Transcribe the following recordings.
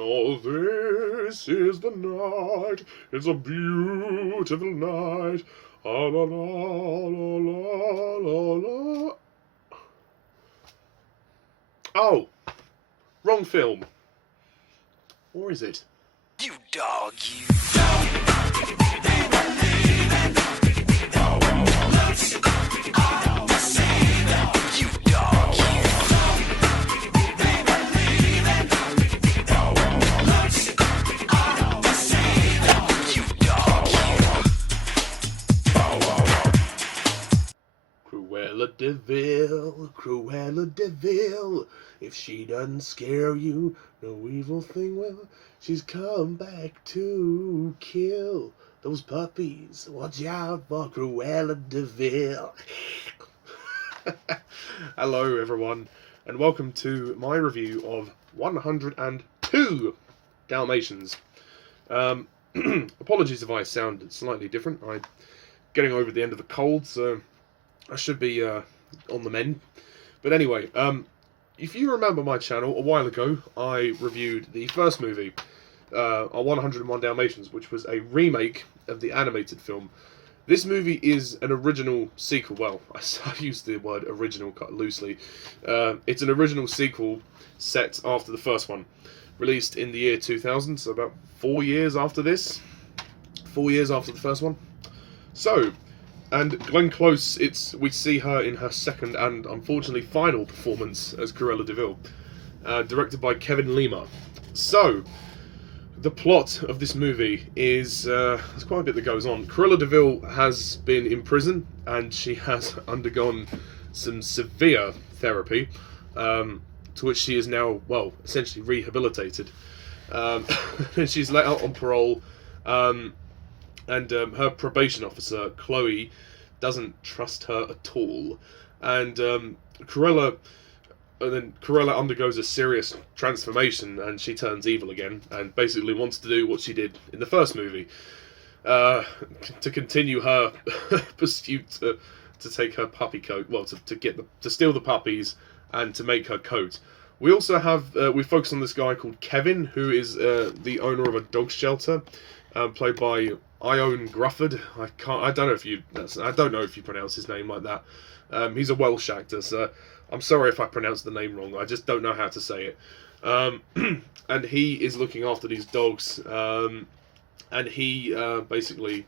Oh, this is the night. It's a beautiful night. La la la la la la. Oh, wrong film. Or is it? You dog, you dog. Cruella de Vil. If she doesn't scare you, no evil thing will. She's come back to kill those puppies. Watch out for Cruella de Vil. Hello, everyone, and welcome to my review of 102 Dalmatians. Apologies if I sound slightly different. I'm getting over the end of a cold, so I should be on the mend. But anyway, if you remember my channel, a while ago, I reviewed the first movie, on 101 Dalmatians, which was a remake of the animated film. This movie is an original sequel. Well, I use the word original quite loosely. It's an original sequel set after the first one, released in the year 2000, so about 4 years after this. 4 years after the first one. So, and Glenn Close, we see her in her second and unfortunately final performance as Cruella de Vil, directed by Kevin Lima. So, the plot of this movie is, there's quite a bit that goes on. Cruella de Vil has been in prison, and she has undergone some severe therapy, to which she is now, well, essentially rehabilitated. And she's let out on parole, and her probation officer, Chloe, doesn't trust her at all. And Cruella undergoes a serious transformation, and she turns evil again, and basically wants to do what she did in the first movie, to continue her pursuit to take her puppy coat. Well, to steal the puppies and to make her coat. We also have we focus on this guy called Kevin, who is the owner of a dog shelter, played by Ioan Gruffud. I don't know if you pronounce his name like that. He's a Welsh actor, so I'm sorry if I pronounced the name wrong. I just don't know how to say it. And he is looking after these dogs, and he basically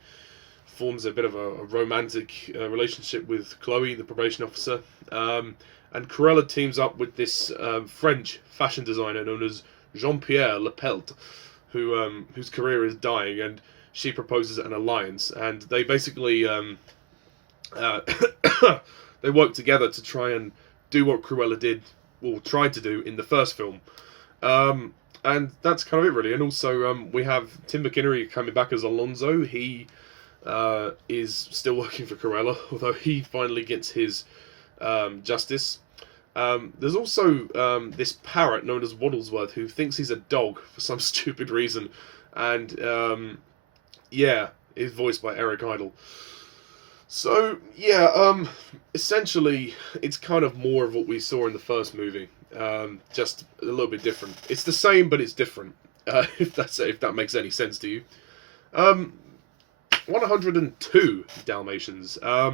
forms a bit of a romantic relationship with Chloe, the probation officer. And Cruella teams up with this French fashion designer known as Jean-Pierre Lepelt, whose career is dying, and she proposes an alliance, and they basically they work together to try and do what Cruella did, or tried to do, in the first film. And that's kind of it, really. And also, we have Tim McInnery coming back as Alonso. He is still working for Cruella, although he finally gets his justice. There's also this parrot known as Waddlesworth, who thinks he's a dog for some stupid reason, and yeah, is voiced by Eric Idle. So yeah, essentially it's kind of more of what we saw in the first movie, just a little bit different. It's the same, but it's different. If that makes any sense to you. 102 Dalmatians. I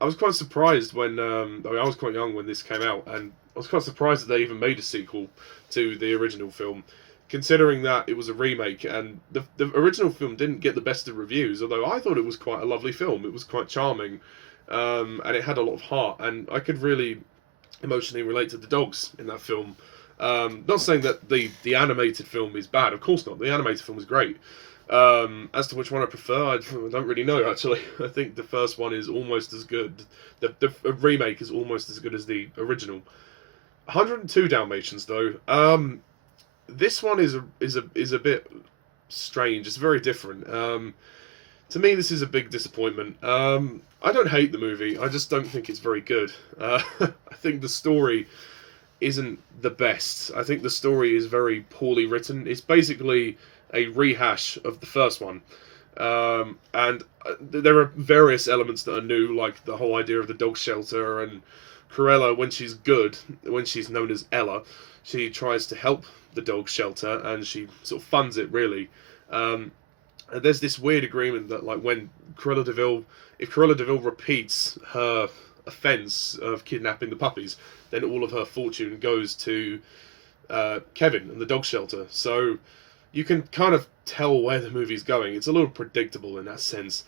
was quite surprised when I was quite young when this came out, and I was quite surprised that they even made a sequel to the original film, considering that it was a remake, and the original film didn't get the best of reviews, although I thought it was quite a lovely film. It was quite charming, and it had a lot of heart, and I could really emotionally relate to the dogs in that film. Not saying that the animated film is bad, of course not. The animated film was great. As to which one I prefer, I don't really know, actually. I think the first one is almost as good. The remake is almost as good as the original. 102 Dalmatians, though. This one is a bit strange. It's very different. To me, this is a big disappointment. I don't hate the movie. I just don't think it's very good. I think the story isn't the best. I think the story is very poorly written. It's basically a rehash of the first one. And there are various elements that are new, like the whole idea of the dog shelter, and Cruella, when she's good, when she's known as Ella, she tries to help the dog shelter, and she sort of funds it really. And there's this weird agreement that like when if Cruella de Vil repeats her offence of kidnapping the puppies, then all of her fortune goes to Kevin and the dog shelter. So you can kind of tell where the movie's going. It's a little predictable in that sense.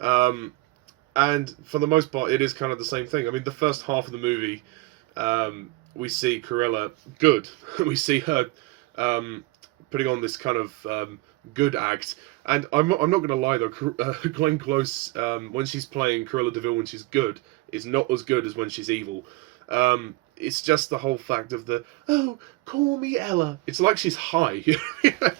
And for the most part, it is kind of the same thing. I mean, the first half of the movie, we see Cruella good. We see her putting on this kind of good act. And I'm not going to lie, though, Glenn Close, when she's playing Cruella de Vil when she's good, is not as good as when she's evil. It's just the whole fact of oh, call me Ella. It's like she's high. I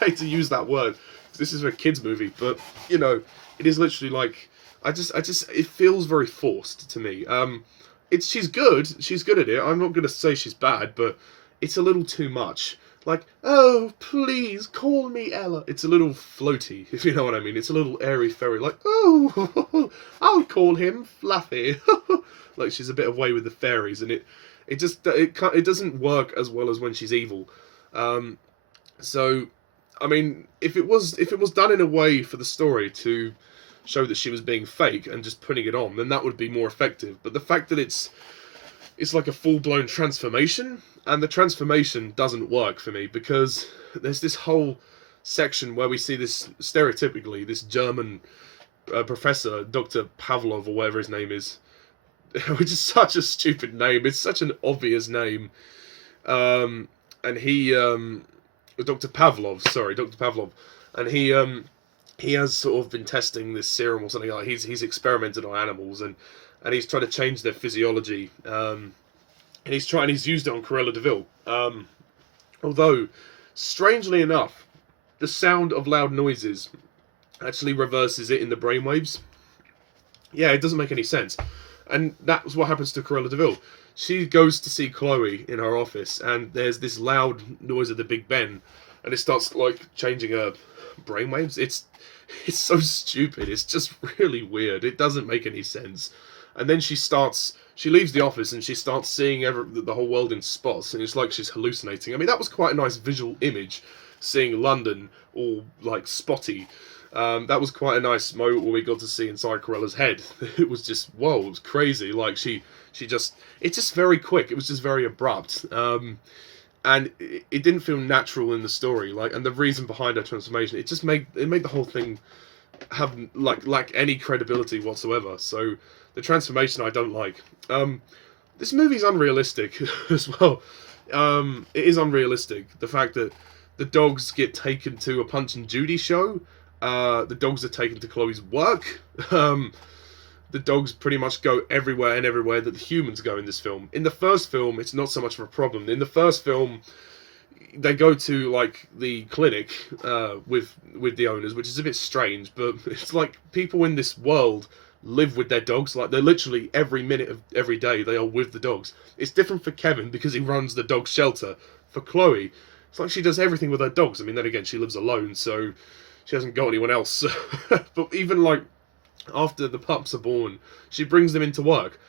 hate to use that word. This is a kid's movie, but, you know, it is literally like, it feels very forced to me. She's good at it. I'm not going to say she's bad, but it's a little too much. Like, oh, please, call me Ella. It's a little floaty, if you know what I mean. It's a little airy-fairy, like, oh, I'll call him Fluffy. Like, she's a bit away with the fairies, and it doesn't work as well as when she's evil. So, I mean, if it was done in a way for the story to show that she was being fake and just putting it on, then that would be more effective. But the fact that it's like a full-blown transformation, and the transformation doesn't work for me, because there's this whole section where we see this, stereotypically, this German professor, Dr. Pavlov, or whatever his name is, which is such a stupid name. It's such an obvious name. And he, Dr. Pavlov, and he has sort of been testing this serum or something like that. He's experimented on animals, and he's trying to change their physiology. And he's used it on Cruella de Vil. Although, strangely enough, the sound of loud noises actually reverses it in the brainwaves. Yeah, it doesn't make any sense. And that's what happens to Cruella de Vil. She goes to see Chloe in her office, and there's this loud noise at the Big Ben, and it starts like changing her brainwaves. It's so stupid. It's just really weird. It doesn't make any sense. And then she leaves the office and she starts seeing the whole world in spots, and it's like she's hallucinating. I mean, that was quite a nice visual image, seeing London all like spotty. That was quite a nice moment where we got to see inside Corella's head. It was just, whoa, it was crazy. Like it's just very quick. It was just very abrupt. And it didn't feel natural in the story. Like, and the reason behind her transformation, it made the whole thing have lack any credibility whatsoever. So the transformation I don't like. This movie's unrealistic as well. It is unrealistic. The fact that the dogs get taken to a Punch and Judy show. The dogs are taken to Chloe's work. The dogs pretty much go everywhere that the humans go in this film. In the first film, it's not so much of a problem. In the first film, they go to like the clinic with the owners, which is a bit strange, but it's like people in this world live with their dogs. Like, they're literally every minute of every day they are with the dogs. It's different for Kevin because he runs the dog shelter. For Chloe, it's like she does everything with her dogs. I mean, then again, she lives alone, so she hasn't got anyone else. But even like after the pups are born, she brings them into work.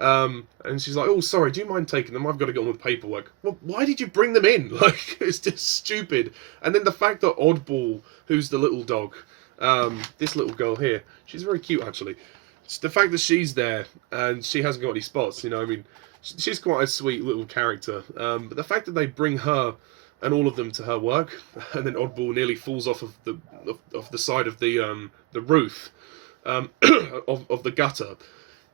And she's like, oh, sorry, do you mind taking them? I've got to get on with paperwork. Well, why did you bring them in? Like, it's just stupid. And then the fact that Oddball, who's the little dog, this little girl here, she's very cute, actually. It's the fact that she's there and she hasn't got any spots, you know, I mean, she's quite a sweet little character. But the fact that they bring her and all of them to her work, and then Oddball nearly falls off of the side of the roof of the gutter.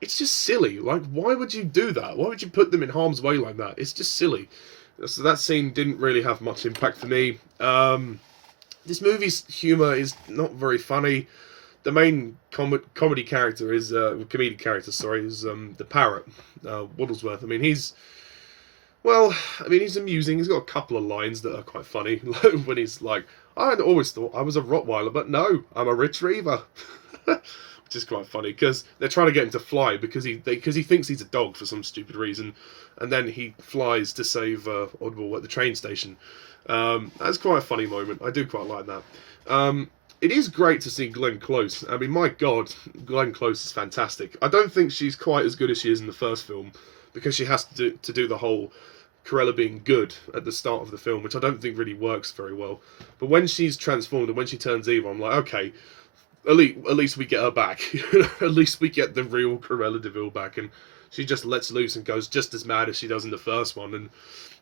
It's just silly. Like, why would you do that? Why would you put them in harm's way like that? It's just silly. So that scene didn't really have much impact for me. This movie's humour is not very funny. The main comedic character is the parrot, Waddlesworth. I mean, he's amusing. He's got a couple of lines that are quite funny. When he's like, I always thought I was a Rottweiler, but no, I'm a Retriever. Which is quite funny, because they're trying to get him to fly because he thinks he's a dog for some stupid reason, and then he flies to save Oddball at the train station. That's quite a funny moment. I do quite like that. It is great to see Glenn Close. I mean, my God, Glenn Close is fantastic. I don't think she's quite as good as she is in the first film, because she has to do the whole Cruella being good at the start of the film, which I don't think really works very well. But when she's transformed and when she turns evil, I'm like, okay, at least we get her back. At least we get the real Cruella de Vil back, and she just lets loose and goes just as mad as she does in the first one. And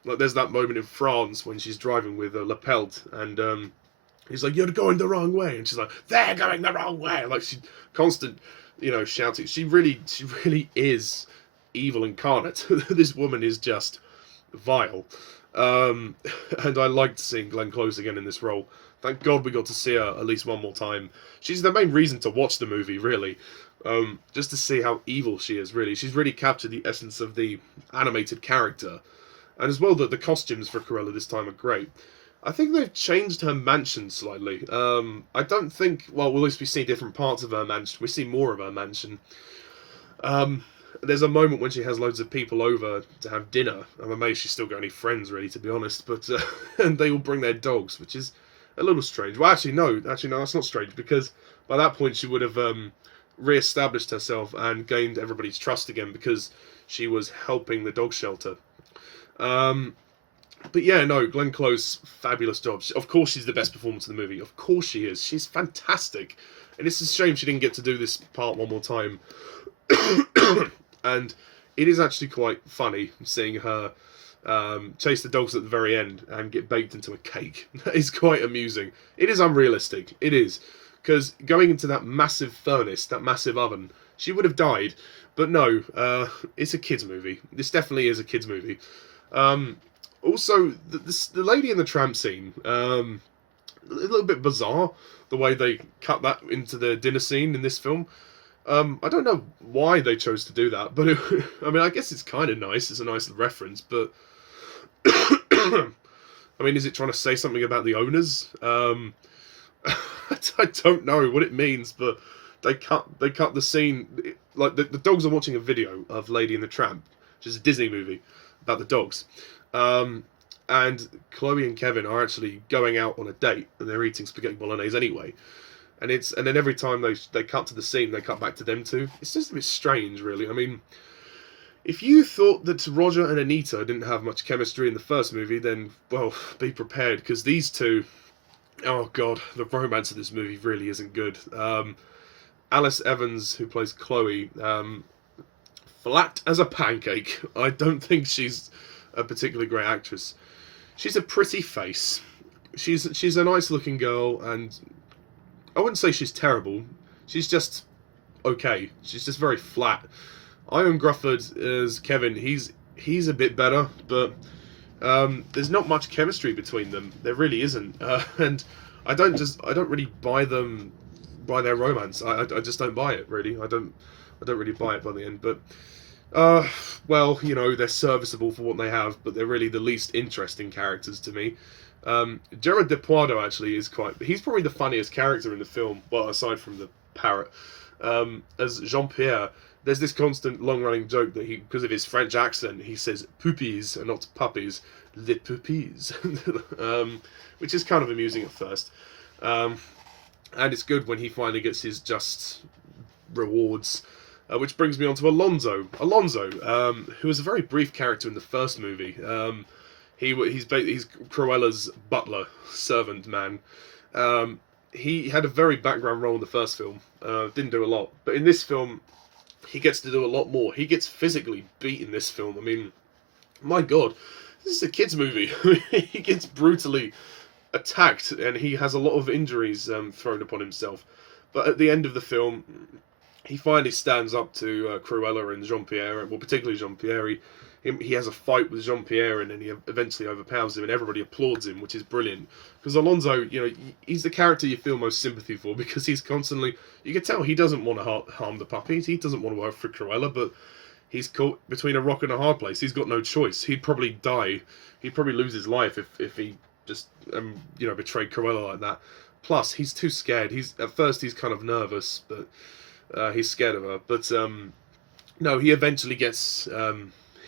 like, there's that moment in France when she's driving with Lapelt, and he's like, "You're going the wrong way," and she's like, "They're going the wrong way." Like, she constant, shouting. She really is evil incarnate. This woman is just vile. And I liked seeing Glenn Close again in this role. Thank God we got to see her at least one more time. She's the main reason to watch the movie, really. Just to see how evil she is, really. She's really captured the essence of the animated character. And as well, that the costumes for Cruella this time are great. I think they've changed her mansion slightly. I don't think... Well, at least we see different parts of her mansion. We see more of her mansion. There's a moment when she has loads of people over to have dinner. I'm amazed she's still got any friends, really, to be honest. But and they all bring their dogs, which is a little strange. Well, actually, no, that's not strange, because by that point she would have re-established herself and gained everybody's trust again, because she was helping the dog shelter. But yeah, no, Glenn Close, fabulous job. Of course she's the best performance in the movie. Of course she is. She's fantastic. And it's a shame she didn't get to do this part one more time. And it is actually quite funny seeing her chase the dogs at the very end and get baked into a cake. That is quite amusing. It is unrealistic. It is. Because going into that massive furnace, that massive oven, she would have died. But no, it's a kids' movie. This definitely is a kids' movie. Also, the Lady and the Tramp scene, a little bit bizarre, the way they cut that into the dinner scene in this film. I don't know why they chose to do that, but I mean, I guess it's kind of nice. It's a nice reference, but I mean, is it trying to say something about the owners? I don't know what it means, but they cut the scene. Like the dogs are watching a video of Lady and the Tramp, which is a Disney movie about the dogs. And Chloe and Kevin are actually going out on a date, and they're eating spaghetti bolognese anyway. And then every time they cut to the scene, they cut back to them two. It's just a bit strange, really. I mean, if you thought that Roger and Anita didn't have much chemistry in the first movie, then, well, be prepared, because these two, oh god, the romance of this movie really isn't good. Alice Evans, who plays Chloe, flat as a pancake. I don't think she's a particularly great actress. She's a pretty face. She's a nice looking girl, and I wouldn't say she's terrible. She's just okay. She's just very flat. Ioan Gruffud as Kevin, he's a bit better, but there's not much chemistry between them. There really isn't, and I don't really buy their romance. I just don't buy it, really. I don't really buy it by the end. But well, they're serviceable for what they have, but they're really the least interesting characters to me. Gerard Depardieu actually is he's probably the funniest character in the film, well, aside from the parrot. As Jean-Pierre, there's this constant long-running joke that because of his French accent, he says puppies and not puppies, les puppies, which is kind of amusing at first. And it's good when he finally gets his just rewards, which brings me on to Alonso. Alonso, who was a very brief character in the first movie. He's Cruella's butler, servant man. He had a very background role in the first film. Didn't do a lot. But in this film, he gets to do a lot more. He gets physically beat in this film. I mean, my god, this is a kid's movie. He gets brutally attacked, and he has a lot of injuries thrown upon himself. But at the end of the film, he finally stands up to Cruella and Jean-Pierre, well, particularly Jean-Pierre. He has a fight with Jean-Pierre, and then he eventually overpowers him, and everybody applauds him, which is brilliant. Because Alonso, he's the character you feel most sympathy for, because he's constantly... You can tell he doesn't want to harm the puppies, he doesn't want to work for Cruella, but he's caught between a rock and a hard place. He's got no choice. He'd probably die. He'd probably lose his life if he just, betrayed Cruella like that. Plus, he's too scared. At first, he's kind of nervous, but he's scared of her. But, no, he eventually gets...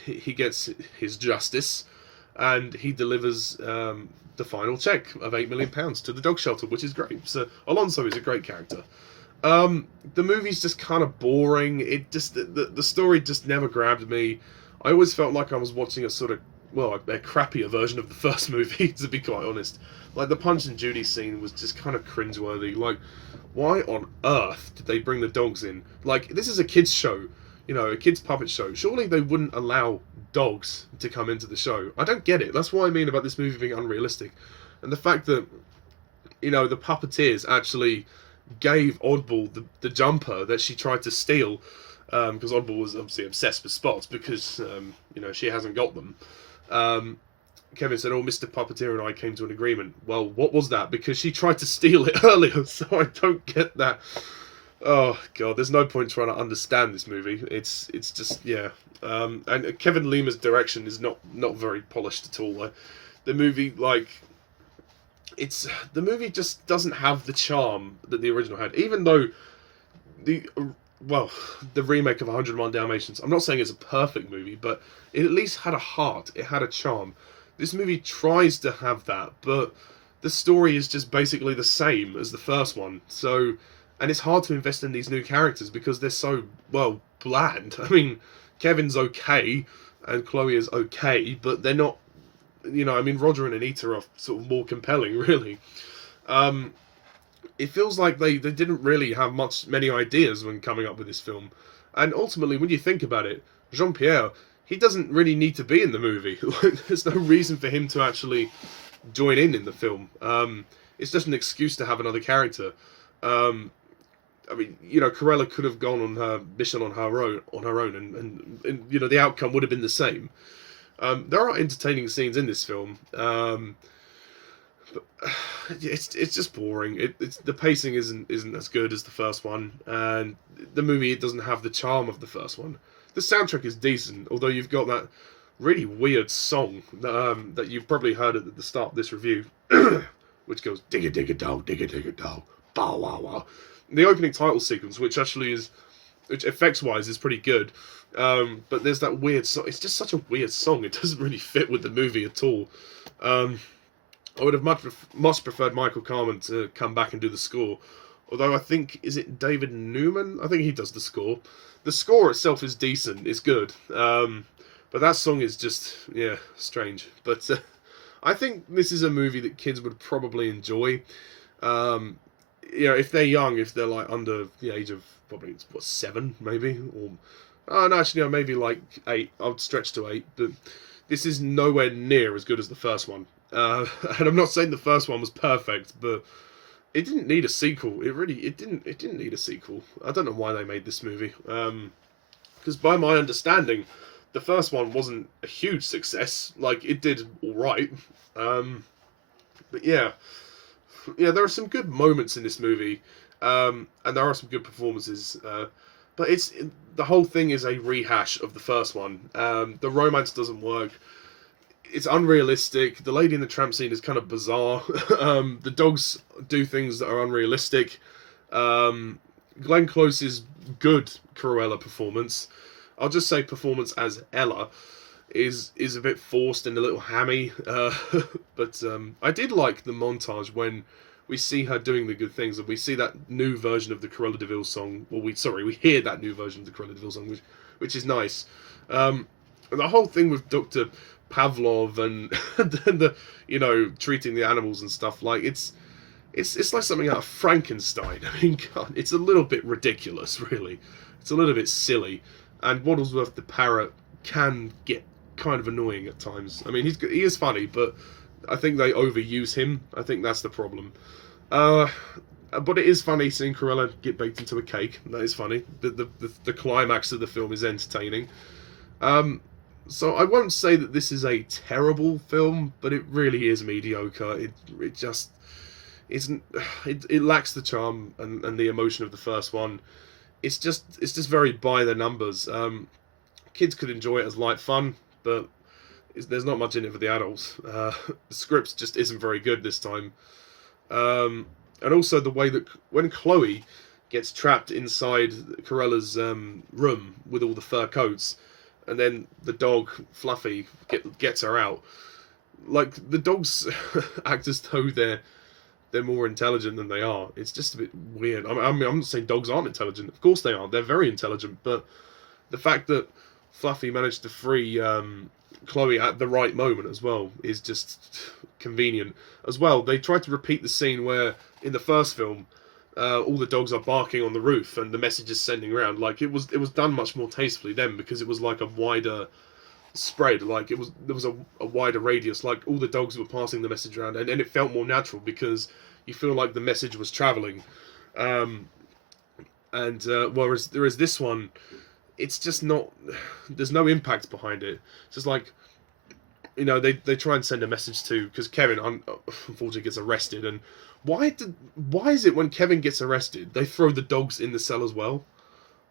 he gets his justice, and he delivers the final check of £8 million to the dog shelter, which is great. So Alonso is a great character. The movie's just kind of boring. It just the story just never grabbed me. I always felt like I was watching a sort of well, a crappier version of the first movie, to be quite honest. Like, the Punch and Judy scene was just kind of cringeworthy. Like, why on earth did they bring the dogs in? Like, this is a kids' show, you know, a kids' puppet show. Surely they wouldn't allow dogs to come into the show. I don't get it. That's what I mean about this movie being unrealistic. And the fact that, you know, the puppeteers actually gave Oddball the jumper that she tried to steal, because Oddball was obviously obsessed with spots because, you know, she hasn't got them. Kevin said, "Oh, Mr. Puppeteer and I came to an agreement." Well, what was that? Because she tried to steal it earlier, so I don't get that. Oh god, there's no point trying to understand this movie. It's just, yeah. And Kevin Lima's direction is not very polished at all. The movie, like, the movie just doesn't have the charm that the original had. Even though the remake of 101 Dalmatians, I'm not saying it's a perfect movie, but it at least had a heart. It had a charm. This movie tries to have that, but the story is just basically the same as the first one. So, and it's hard to invest in these new characters because they're so, well, bland. I mean, Kevin's okay, and Chloe is okay, but they're not, you know, I mean, Roger and Anita are sort of more compelling, really. It feels like they didn't really have many ideas when coming up with this film. And ultimately, when you think about it, Jean-Pierre, he doesn't really need to be in the movie. There's no reason for him to actually join in the film. It's just an excuse to have another character. I mean, you know, Corella could have gone on her mission on her own, and you know, the outcome would have been the same. There are entertaining scenes in this film, but it's just boring. The pacing isn't as good as the first one, and the movie, it doesn't have the charm of the first one. The soundtrack is decent, although you've got that really weird song that you've probably heard at the start of this review, which goes digga digga dow, bow wow wow. The opening title sequence, which effects wise is pretty good, but there's that weird song. It's just such a weird song. It doesn't really fit with the movie at all. I would have much preferred Michael Kamen to come back and do the score. Although I think, is it David Newman? I think he does the score. The score itself is decent. It's good. But that song is just, yeah, strange. But I think this is a movie that kids would probably enjoy. You know, if they're young, if they're like under the age of probably, 7 maybe, or no, actually, no, maybe like 8. I would stretch to 8. But this is nowhere near as good as the first one. And I'm not saying the first one was perfect, but it didn't need a sequel. It didn't need a sequel. I don't know why they made this movie. Because by my understanding, the first one wasn't a huge success. Like, it did all right. But yeah, there are some good moments in this movie, and there are some good performances. But the whole thing is a rehash of the first one. The romance doesn't work. It's unrealistic. The Lady in the Tramp scene is kind of bizarre. The dogs do things that are unrealistic. Glenn Close's good Cruella performance, I'll just say performance as Ella, is a bit forced and a little hammy. But I did like the montage when we see her doing the good things, and we see that new version of the Cruella de Vil song. Well, we hear that new version of the Cruella de Vil song, which is nice. And the whole thing with Dr. Pavlov and the, you know, treating the animals and stuff, like, it's like something out of Frankenstein. I mean, God, it's a little bit ridiculous, really. It's a little bit silly, and Waddlesworth the parrot can get kind of annoying at times. I mean, he is funny, but I think they overuse him. I think that's the problem. But it is funny seeing Cruella get baked into a cake. That is funny. The climax of the film is entertaining. So I won't say that this is a terrible film, but it really is mediocre. It just isn't. It lacks the charm and the emotion of the first one. It's just very by the numbers. Kids could enjoy it as light fun, but there's not much in it for the adults. The script just isn't very good this time. And also the way that when Chloe gets trapped inside Corella's room with all the fur coats, and then the dog, Fluffy, gets her out. Like, the dogs act as though they're more intelligent than they are. It's just a bit weird. I mean, I'm not saying dogs aren't intelligent. Of course they are. They're very intelligent. But the fact that Fluffy managed to free Chloe at the right moment as well is just convenient. As well, they tried to repeat the scene where in the first film, all the dogs are barking on the roof and the message is sending around. Like it was done much more tastefully then because it was like a wider spread. Like there was a wider radius. Like all the dogs were passing the message around, and it felt more natural because you feel like the message was traveling. Whereas this one, it's just not. There's no impact behind it. It's just like, you know, they try and send a message to, because Kevin unfortunately gets arrested, and why is it when Kevin gets arrested they throw the dogs in the cell as well?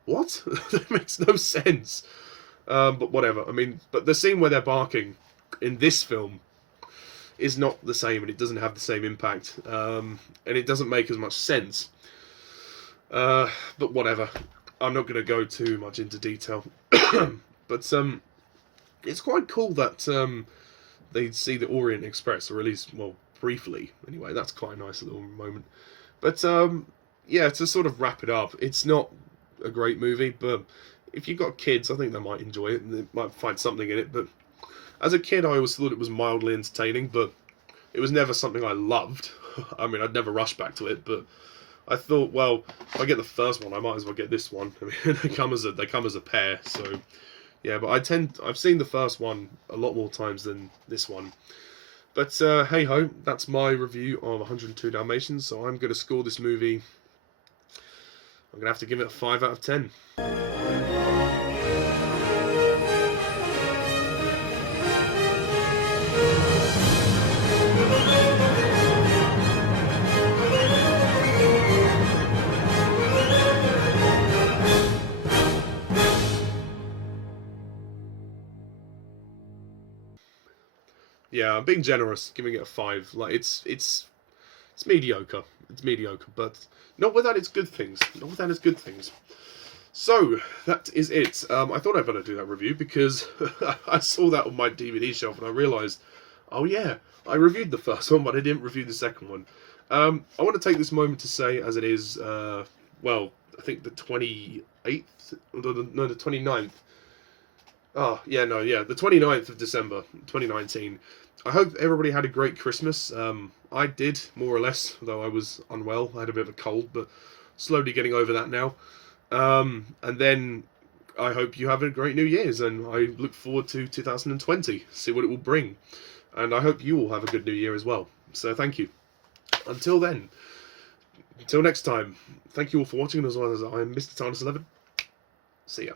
What? That makes no sense. But whatever. I mean, but the scene where they're barking in this film is not the same, and it doesn't have the same impact, and it doesn't make as much sense. But whatever. I'm not going to go too much into detail. But it's quite cool that they see the Orient Express, or at least, well, briefly. Anyway, that's quite a nice little moment. But yeah, to sort of wrap it up, it's not a great movie, but if you've got kids, I think they might enjoy it, and they might find something in it. But as a kid, I always thought it was mildly entertaining, but it was never something I loved. I mean, I'd never rush back to it, but I thought, well, if I get the first one, I might as well get this one. I mean, they come as a pair, so yeah. But I've seen the first one a lot more times than this one. But hey ho, that's my review of 102 Dalmatians. So I'm going to score this movie. I'm going to have to give it a 5 out of 10. Yeah, I'm being generous, giving it a 5. Like it's mediocre. It's mediocre, but not without its good things. Not without its good things. So that is it. I thought I'd better do that review because I saw that on my DVD shelf and I realised, oh yeah, I reviewed the first one, but I didn't review the second one. I want to take this moment to say, as it is, well, I think the 28th, no, the 29th. Oh, yeah, no, yeah, the 29th of December, 2019. I hope everybody had a great Christmas. I did, more or less, though I was unwell. I had a bit of a cold, but slowly getting over that now. And then I hope you have a great New Year's, and I look forward to 2020, see what it will bring. And I hope you all have a good New Year as well. So thank you. Until then, until next time, thank you all for watching, as well as I am Mr. Tarnus11. See ya.